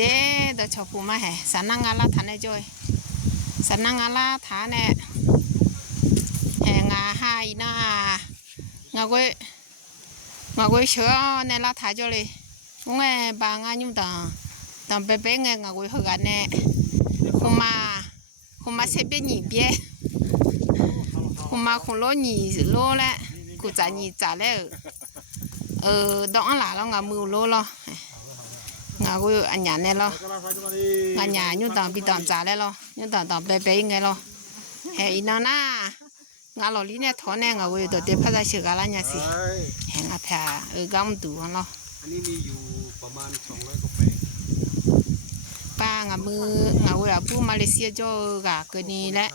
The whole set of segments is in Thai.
đế đó cho phụ mà hè sản năng ngala thà này chơi sản năng ngala thà này hè ngà hai na ngà quê sữa này là thà cho đi nghe bà ngà nhung tầm bé bé nghe ngà quê hơi gà nè không mà sẽ biết nhỉ biết không mà không lo nhỉ lo lẹ cụ trả nhỉ trả lẹ đó là nó ngà mưu lo lo ngà quê anh nhà này lo ngà nhà nhung tầm bị tầm trả lẹ lo nhung tầm bé bé nghe lo hè nó na ngà lò lý này thọ này ngà quê đồ tiếp phát ra sữa gà lá nhà xí hè ngà thà gam tủ hắn lo ba ngà mưa ngà quê ở bu Malaysia cho gà cái này đấy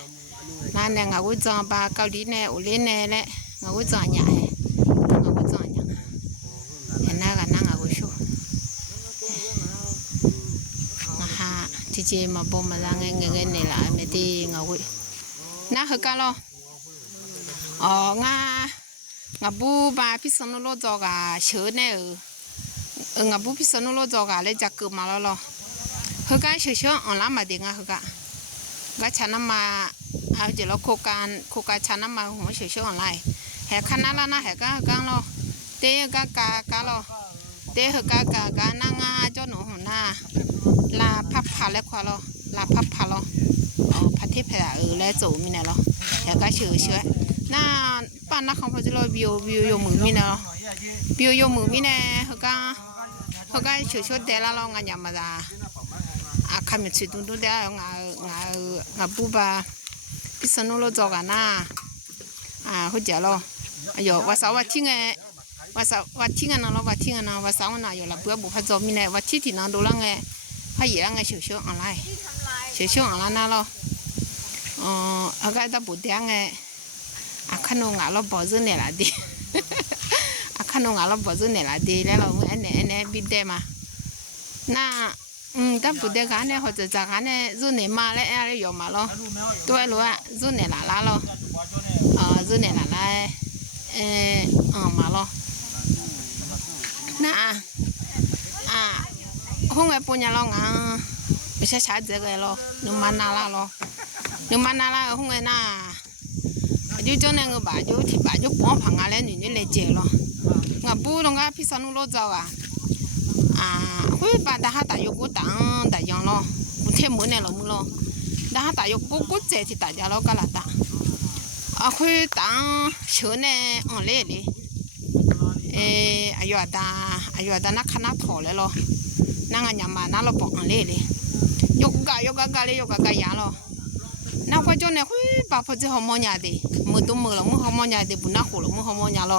นั่นเนี่ยงาวุ้จองปลาเกาหลีเนี่ยอุเล่นเนี่ยแหละงาวุ้จองใหญ่งาวุ้จองใหญ่เห็นหน้ากันนั่งงาวุ้ชูนะฮะที่เจมาบ่มาล้างเงี้ยเนี่ยละไม่ได้งาวุ้น่าเหรอกันล่ะอ๋องาบูปลาพิษณุโลกจอกาเชื้อเนี่ยงาบูพิษณุโลกจอกาเลยจะเกิดมาแล้วล่ะเหรอกันเชื้ออันละมาเด้งเหรอกันก็ฉันนำมาเอาเดี๋ยวเราโคการฉันนำมาหัวเฉยๆออนไลน์แห่ขันนั้นแล้วนะแห่ก้างเราเตะก้าเราเตะก้านั่งเจ้าหนูหัวหน้าลาพับผ่าแล้วควาเราลาพับผ่าเราพัดที่แผ่แล้วจู่มีเนี่ยเราแห่ก้าเฉยๆน่าป้านักของพอจะเราวิวยมือมีเนี่ยเราวิวยมือมีเนี่ยเขาก้าเฉยๆเดี๋ยวเรางานยามาดาคำอย่างสุดดูเดี๋ยวงาบูบาพิษณุโลกจอกันนะเขาเจอเราอยู่ว่าเสาร์วันที่ไงวันที่ไงนะเราวันที่ไงนะวันเสาร์น่ะอยู่ละเบื่อบุพจอมีเนี่ยวันที่นั่งดูละไงพายละไงเฉยๆอะไรเฉยๆอะไรนะเราเขาก็จะบุตรยังไงขนมเราบอกจุดเนี่ยละดีขนมเราบอกจุดเนี่ยละดีแล้วเราอันนี้บิดเดมาน่าแต่บุตรกันเนี่ยเขาจะจากกันเนี่ยจุดเนี่ยมาแล้วอะไรอยู่มา咯ตัวรู้อ่ะจุดเนี่ยละ咯จุดเนี่ยละมา咯น่ะห้องไอ้ปุ่นยาเราไงไม่ใช่ชาเจ๊กัน咯นึกมันน่าละ咯นึกมันน่าละห้องไอ้น่ะอยู่จนเนี่ยบ่าอยู่ที่บ่าอยู่ป้องผังอะไรนี่เลยเจ๊咯งาปูตรงกับพิษณุโลกเจ้าคุยบ้านแต่หาแต่ยกกูตังแต่ยัง咯กูเทมือเนี่ยเรามือ咯แต่หาแต่ยกกูเจ๊ที่แต่ยังเราก็ละตาคุยตังเชื่อเนี่ยเลยอายุตานักขนาดถอเลย咯นั่งอันยามานั่งเราบอกเลยยกกะเลยยกกะยา咯นั่งก็จนเนี่ยคุยป้าพอจะหอมยาดิมือตุ้มมือเรามือหอมยาดิบุญนักหัวเรามือหอมยา咯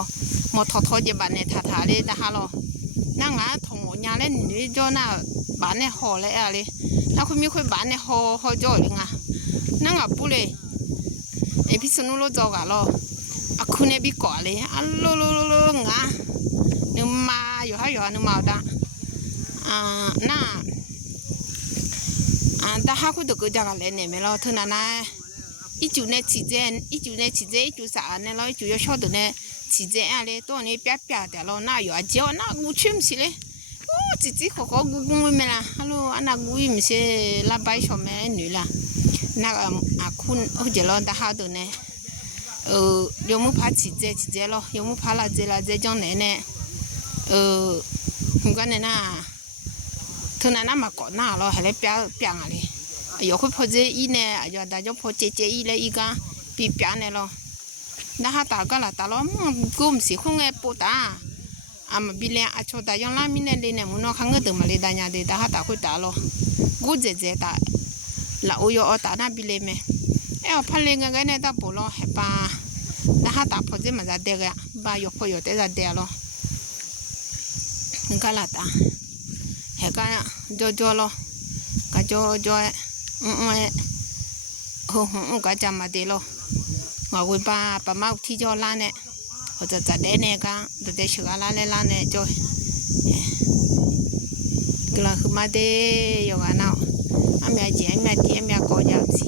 หมดทอเจ็บบ้านเนี่ยท่าเลยแต่หา咯นั่งถงยาเล่นนี่จ้าหน้าบ้านเนี่ยห่อเลยอะไรถ้าคุณมีคุยบ้านเนี่ยห่อจ่อเลยไงนั่งปุ๊เลยไอพิษณุโลกจอกะเราคุณเนี่ยบีก่อเลยโลงะนึกมาอยู่ให้นึกมาด่าน่าแต่หาคุณตะกุจากอะไรเนี่ยไม่รอเท่านั้นนะอีจูเนี่ยจีเจอีจูสาวเนี่ยเราอีจู要晓得呢จีเจอะไรตัวนี้เปียแต่เราหน้าอยู่เจ้าหน้ากูชิมสิเลยโอ้จีขอกูไม่ละฮัลโหลอันนั้นกูไม่ใช่ลาใบชมแม่หนูละน่าคุณเดี๋ยวเราแต่หาตัวเนี่ยยมุพาจีเจเรายมุพาละเจจังเนี่ยคุณกันเนี่ยนะทุนนั้นมาก่อนหน้าเราให้เลยเปียอะไรอยู่คุยพอเจอีเนี่ยอยู่แต่จะพอเจอีเลยอีกันปีเปียเนี่ยเราน่าหาตาก็ละตาเรากูไม่สิคงไงปวดตามาบิเลอาชดตายังล่ามินเลยเนี่ยมันน้องขังก็ตื่นมาเลยตาเนี่ยเดี๋ยวหาตาคุยตาเรากูเจตาละโอยตาหน้าบิเลไหมพันเลยกันเนี่ยตาปวดเราเห็บปาน่าหาตาพอเจมันจะเด็กบ้าอยู่พออยู่แต่จะเด็กเรานี่ก็ละตาเห็บกันจ่อเราก็จ่อก็จำมาเดี๋ยวเรางาวุ้ป้ามาที่จอล้านเนี่ยเขาจะจัดได้เนี่ยก็จะเชื่อล้านเนี่ยจอยก็เลยคือมาเดี๋ยวกันเอาแม่เจ๊แม่ที่แม่ก็อยากสิ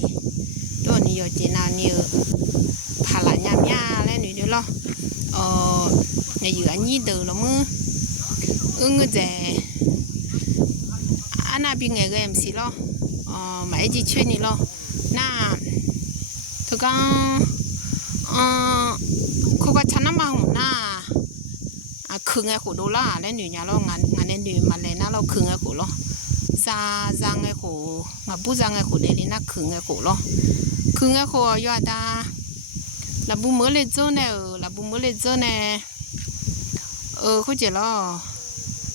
ตัวนี้อยู่จีน่านี่ผ่านหลายยามแล้วหนูดู咯เนี่ยอยู่อันนี้เดิมละมือเงื้อเจ๊ อัน那边个 MC 咯，买一圈你咯，那他讲，เขาก็ฉันน้ำมาหุ่นหน้าคือไงหูดูล่ะแล้วหนูเนี่ยเรางานเนี่ยหนูมาเลยนะเราคือไงหู咯ซาไงหูงาบุซาไงหูเดลิน่าคือไงหู咯คือไงหูอยู่อ่ะลาบุมือเลยเจ้าเนี่ยลาบุมือเลยเจ้าเนี่ยเขาเจล่ะ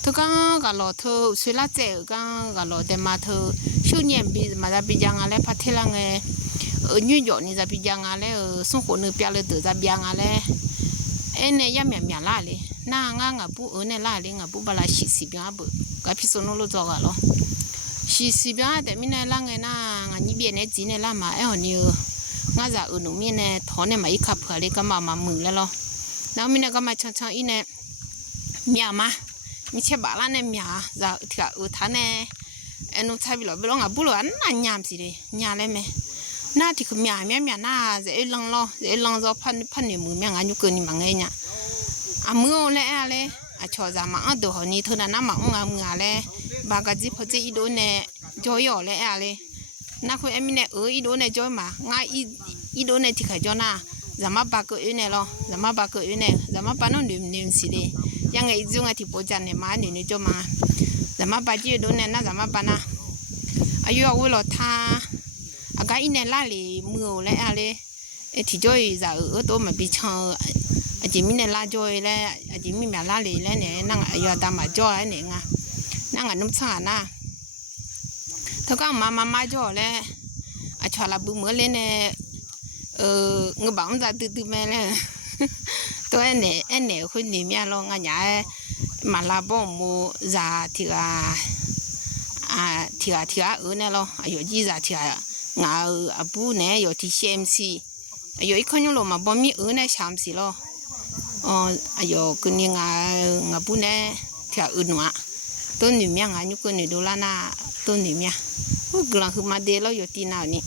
เธอก็กะหล่อเธอสุดละเจ้าก็กะหล่อแต่มาเธอช่วงเย็นปีมาจะไปยังอะไรพัทลังไงNew York 你在比较啊嘞，生活那边嘞都在比较啊嘞，那也面啦嘞，那俺不那啦嘞，俺不把那西边不，俺皮送路做个咯，西边的面那啷个那俺那边那钱那啦嘛，你俺在农民呢，他那嘛一卡破嘞，干嘛门了咯，然后面那干嘛常一呢面嘛，你吃饱了那面，然后他呢，弄菜不了，不了俺不了，那伢子的伢嘞没。น่าที่คือเมียน่าจะลังล้อจะลังจะพันในมือเมียงานอยู่เกินนี่มังไงเนี่ยมือเลยอะไรชอจะมาตัวเขานี่เท่านั้นน้ำมังมืออะไรบางกะจิพอจะอีโดเนี่ยจอยเลยอะไรน่าคุยมีเนี่ยอีโดเนี่ยจอยมาง่ายอีโดเนี่ยที่เขาจอน่ะจะมาบางก็เนี่ยหรอจะมาบางก็เนี่ยจะมาปานนดื่มสิเลยยังไงจุงที่ปจันเนี่ยมาเนี่ยจอมาจะมาบางจีโดเนี่ยน่าจะมาปานะอายุเอาไว้หรอท่าอาการอินเนล่าเลยมือเลยอะไรที่จอยจะตัวมันปีชงอาจจะมีเนล่าจอยเลยอาจจะมีแม่ล่าเลยแล้วเนี่ยนั่งอยู่ตามมาจอยเนี่ยไงนั่งนุ่มช่างนะถ้าก็มาจอยเลยชอบละบุ้มเลยเนี่ยเงาบ้องจะตื่นแม่เลยตัวเนี่ยคนนี้มีอะไรงั้นเนี่ยมาลาบ้องมูจะที่เนี่ย咯อยู่ที่จะที่งาปูเนี่ยอยู่ที่เชมซีอยู่อีกคนนึงเรามาบ่มีเนี่ยชามสิ咯อยู่คนนี้งาปูเนี่ยที่หนัวตัวนี้มีงานอยู่คนนี้ดูแลน่ะตัวนี้มีกำลังคือมาเดลอยู่ที่นั่นนี่